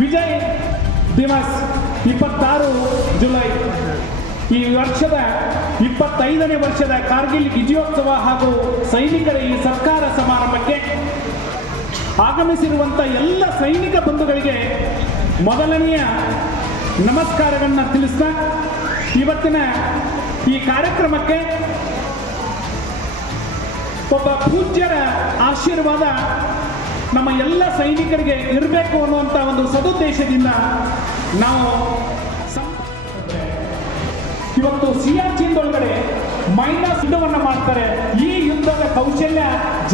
ವಿಜಯ್ ದಿವಸ್ ಇಪ್ಪತ್ತಾರು ಜುಲೈ. ಈ ವರ್ಷದ ಇಪ್ಪತ್ತೈದನೇ ವರ್ಷದ ಕಾರ್ಗಿಲ್ ವಿಜಯೋತ್ಸವ ಹಾಗೂ ಸೈನಿಕರ ಈ ಸರ್ಕಾರ ಸಮಾರಂಭಕ್ಕೆ ಆಗಮಿಸಿರುವಂಥ ಎಲ್ಲ ಸೈನಿಕ ಬಂಧುಗಳಿಗೆ ಮೊದಲನೆಯ ನಮಸ್ಕಾರಗಳನ್ನ ತಿಳಿಸ್ತಾ ಇವತ್ತಿನ ಈ ಕಾರ್ಯಕ್ರಮಕ್ಕೆ ಒಬ್ಬ ಪೂಜ್ಯರ ಆಶೀರ್ವಾದ ನಮ್ಮ ಎಲ್ಲ ಸೈನಿಕರಿಗೆ ಇರಬೇಕು ಅನ್ನುವಂಥ ಒಂದು ಸದುದ್ದೇಶದಿಂದ ನಾವು ಇವತ್ತು ಸಿಯಾಚಿನ್ ಒಳಗಡೆ ಮೈನಸ್ ಯುದ್ಧವನ್ನು ಮಾಡ್ತಾರೆ. ಈ ಯುದ್ಧದ ಕೌಶಲ್ಯ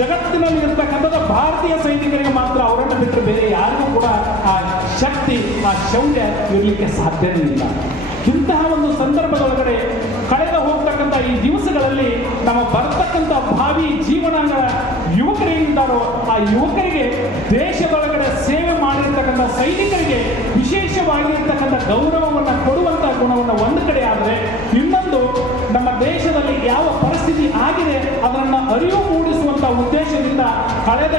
ಜಗತ್ತಿನಲ್ಲಿ ಇರ್ತಕ್ಕಂಥದ್ದು ಭಾರತೀಯ ಸೈನಿಕರಿಗೆ ಮಾತ್ರ, ಅವರನ್ನು ಬಿಟ್ಟರೆ ಬೇರೆ ಯಾರಿಗೂ ಕೂಡ ಆ ಶಕ್ತಿ, ಆ ಶೌರ್ಯ ಇರಲಿಕ್ಕೆ ಸಾಧ್ಯವೇ ಇಲ್ಲ. ಬರ್ತಕ್ಕಂಥ ಭಾವಿ ಜೀವನಗಳ ಯುವಕರೇನಿದ್ದಾರೋ ಆ ಯುವಕರಿಗೆ ದೇಶದೊಳಗಡೆ ಸೇವೆ ಮಾಡಿರ್ತಕ್ಕಂಥ ಸೈನಿಕರಿಗೆ ವಿಶೇಷವಾಗಿರ್ತಕ್ಕಂಥ ಗೌರವವನ್ನು ಕೊಡುವಂಥ ಗುಣವನ್ನು ಒಂದು ಕಡೆ ಆದರೆ, ಇನ್ನೊಂದು ನಮ್ಮ ದೇಶದಲ್ಲಿ ಯಾವ ಪರಿಸ್ಥಿತಿ ಆಗಿದೆ ಅದನ್ನು ಅರಿವು ಮೂಡಿಸುವಂಥ ಉದ್ದೇಶದಿಂದ ಕಳೆದ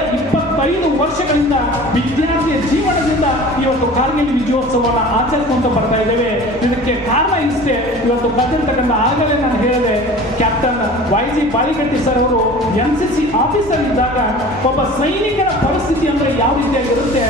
ಇಪ್ಪತ್ತೈದು ವರ್ಷಗಳಿಂದ ವಿದ್ಯಾರ್ಥಿಯ ಜೀವನದಿಂದ ಇವತ್ತು ಕಾರ್ಗಿಲ್ ವಿಜಯೋತ್ಸವವನ್ನು ಆಚರಿಸ್ಕೊಂತ ಬರ್ತಾ ಇದ್ದೇವೆ. ಇದಕ್ಕೆ ಕಾರಣ ಇಷ್ಟೇ ಇವತ್ತು ಬಂದಿರತಕ್ಕಂಥ ಆಗಲೇ ನಾನು ಹೇಳಿದೆ captain Y G Balikatti sir ಅವರು ಎನ್ ಸಿ ಸಿ ಆಫೀಸರ್ ಇದ್ದಾಗ ಒಬ್ಬ ಸೈನಿಕರ ಪರಿಸ್ಥಿತಿ ಅಂದ್ರೆ ಯಾವ ರೀತಿಯಾಗಿರುತ್ತೆ?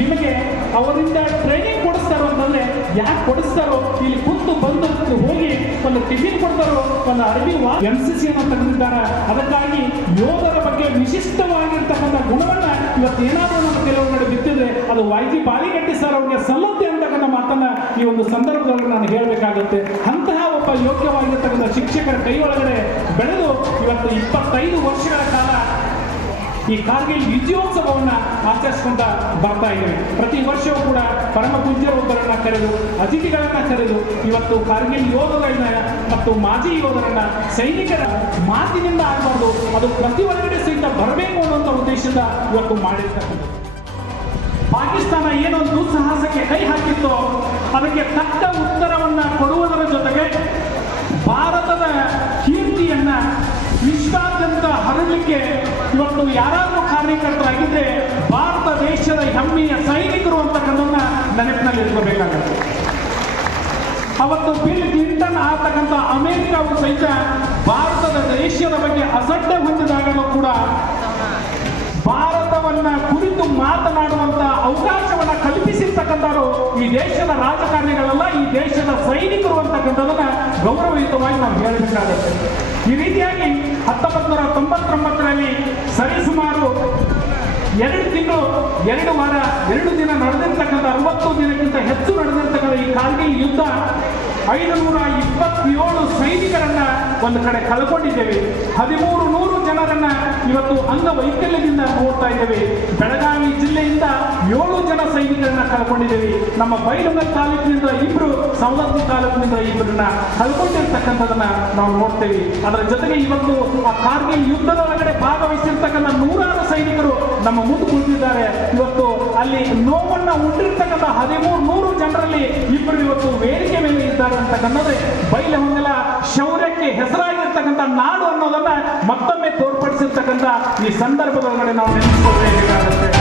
ನಿಮಗೆ ಅವರಿಂದ ಟ್ರೈನಿಂಗ್ ಕೊಡಿಸ್ತಾರೋ ಅಂತಂದ್ರೆ ಯಾಕೆ ಕೊಡಿಸ್ತಾರೋ? ಇಲ್ಲಿ ಕುಂತು ಬಂದು ಹೋಗಿ ಒಂದು ಟಿಫಿನ್ ಕೊಡ್ತಾರೋ? ಒಂದು ಅರಿವಿ ಎನ್ ಸಿ ಸಿ ಅನ್ನು ತೆಗೆದಿದ್ದಾರೆ ಅದಕ್ಕಾಗಿ ಯೋಧರ ಬಗ್ಗೆ ವಿಶಿಷ್ಟವಾಗಿರ್ತಕ್ಕಂಥ ಗುಣವನ್ನ ಇವತ್ತು ಏನಾದರೂ ನಮ್ಮ ಕೆಲವೊಂದು ಬಿತ್ತಿದ್ರೆ ಅದು ವೈ ಜಿ ಬಾಲಿಗಟ್ಟಿ ಸರ್ ಅವ್ರಿಗೆ ಸಲ್ಲುತ್ತೆ ಅಂತಕ್ಕಂಥ ಮಾತನ್ನ ಈ ಒಂದು ಸಂದರ್ಭದಲ್ಲಿ ನಾನು ಹೇಳಬೇಕಾಗುತ್ತೆ. ಅಂತಹ ಒಬ್ಬ ಯೋಗ್ಯವಾಗಿರ್ತಕ್ಕಂಥ ಶಿಕ್ಷಕರ ಕೈ ಒಳಗಡೆ ಬೆಳೆದು ಇವತ್ತು ಇಪ್ಪತ್ತೈದು ವರ್ಷಗಳ ಕಾಲ ಈ ಕಾರ್ಗಿಲ್ ವಿಜಯೋತ್ಸವವನ್ನು ಆಚರಿಸ್ಕೊಂತಾ ಬರ್ತಾ ಇದ್ದೇವೆ ಪ್ರತಿ ವರ್ಷವೂ ಕೂಡ ಪರಮ ಪೂಜ್ಯರೊಬ್ಬರನ್ನ ಕರೆದು, ಅತಿಥಿಗಳನ್ನ ಕರೆದು ಇವತ್ತು ಕಾರ್ಗಿಲ್ ಯೋಧಗಳನ್ನ ಮತ್ತು ಮಾಜಿ ಯೋಧರನ್ನ ಸೈನಿಕರ ಮಾತಿನಿಂದ ಆಗಬಾರ್ದು. ಅದು ಪ್ರತಿ ಒಳಗಡೆ ಸಹಿತ ಬರಬೇಕು ಅನ್ನುವಂಥ ಉದ್ದೇಶದ ಇವತ್ತು ಮಾಡಿರ್ತಕ್ಕಂಥದ್ದು. ಪಾಕಿಸ್ತಾನ ಏನೊಂದು ದುಸ್ಸಾಹಸಕ್ಕೆ ಕೈ ಹಾಕಿತ್ತೋ ಅದಕ್ಕೆ ತಕ್ಕ ಉತ್ತರವನ್ನ ಕೊಡುವುದರ ಜೊತೆಗೆ ಭಾರತದ ಕೀರ್ತಿಯನ್ನ ವಿಶ್ವಾದ್ಯಂತ ಇವತ್ತು ಯಾರಾದರೂ ಕಾರ್ಯಕರ್ತರಾಗಿದ್ದರೆ ಭಾರತ ದೇಶದ ಹೆಮ್ಮೆಯ ಸೈನಿಕರು ಅಂತಕ್ಕಂಥದನ್ನ ನೆನಪಿನಲ್ಲಿ ಇಟ್ಕೋಬೇಕಾಗತ್ತೆ. ಅವತ್ತು ಬಿಲ್ ಕ್ಲಿಂಟನ್ ಆಗ್ತಕ್ಕಂಥ ಅಮೆರಿಕವು ಸಹಿತ ಭಾರತದ ದೇಶದ ಬಗ್ಗೆ ಅಸಡ್ಡೆ ಹೊಂದಿದಾಗಲೂ ಕೂಡ ಭಾರತವನ್ನ ಕುರಿತು ಮಾತನಾಡುವಂತ ಅವಕಾಶವನ್ನ ಕಲ್ಪಿಸಿರ್ತಕ್ಕಂಥವ್ರು ಈ ದೇಶದ ರಾಜಕಾರಣಿಗಳಲ್ಲ, ಈ ದೇಶದ ಸೈನಿಕರು ಅಂತಕ್ಕಂಥದನ್ನ ಗೌರವಯುತವಾಗಿ ನಾವು ಹೇಳಬೇಕಾಗುತ್ತೆ. ಈ ರೀತಿಯಾಗಿ ಹತ್ತೊಂಬತ್ತು ನೂರ ತೊಂಬತ್ತೊಂಬತ್ತರಲ್ಲಿ ಸರಿಸುಮಾರು ಎರಡು ತಿಂಗಳು, ಎರಡು ವಾರ, ಎರಡು ದಿನ ನಡೆದಿರ್ತಕ್ಕಂಥ, ಅರವತ್ತು ದಿನಕ್ಕಿಂತ ಹೆಚ್ಚು ನಡೆದಿರ್ತಕ್ಕಂಥ ಈ ಕಾರ್ಗಿಲ್ ಯುದ್ಧ ಐದು ನೂರ ಇಪ್ಪತ್ತೇಳು ಸೈನಿಕರನ್ನ ಒಂದು ಕಡೆ ಕಳ್ಕೊಂಡಿದ್ದೇವೆ. ಹದಿಮೂರು ಇವತ್ತು ಅಂಗವೈಕಲ್ಯದಿಂದ ನೋಡ್ತಾ ಇದ್ದೇವೆ. ಬೆಳಗಾವಿ ಜಿಲ್ಲೆಯಿಂದ ಏಳು ಜನ ಸೈನಿಕರನ್ನ ಕಳ್ಕೊಂಡಿದ್ದೇವೆ. ನಮ್ಮ ಬೈಲುಂಗಲ್ ತಾಲೂಕಿನಿಂದ ಇಬ್ರು ಸವದತ್ತಿ ತಾಲೂಕಿನಿಂದ ಇಬ್ಬರನ್ನ ಕಳ್ಕೊಂಡಿರ್ತಕ್ಕಂಥದನ್ನ ನಾವು ನೋಡ್ತೇವೆ. ಅದರ ಜೊತೆಗೆ ಇವತ್ತು ಆ ಕಾರ್ಗಿಲ್ ಯುದ್ಧದ ಒಳಗಡೆ ಭಾಗವಹಿಸಿರ್ತಕ್ಕಂಥ ನೂರಾರು ಸೈನಿಕರು ನಮ್ಮ ಮುಂದೆ ಕುಳಿತಿದ್ದಾರೆ. ಇವತ್ತು ಅಲ್ಲಿ ನೋವನ್ನ ಉಂಟಿರ್ತಕ್ಕಂಥ ಹದಿಮೂರು, ನೂರು ಜನರಲ್ಲಿ ಇಬ್ಬರು ಇವತ್ತು ವೇದಿಕೆ ಮೇಲೆ ಇದ್ದಾರೆ ಬೈಲ ಬೈಲಹೊಂಗಲ ಶೌರ್ಯಕ್ಕೆ ಹೆಸರಾಗಿರ್ತಕ್ಕಂಥ ನಾಡು ಅನ್ನೋದನ್ನ ಮತ್ತೊಮ್ಮೆ ತೋರ್ಪಡಿಸಿರ್ತಕ್ಕಂಥ ಈ ಸಂದರ್ಭದೊಳಗಡೆ ನಾವು ನೆನೆಸ್ಕೊಳ್ಬೇಕು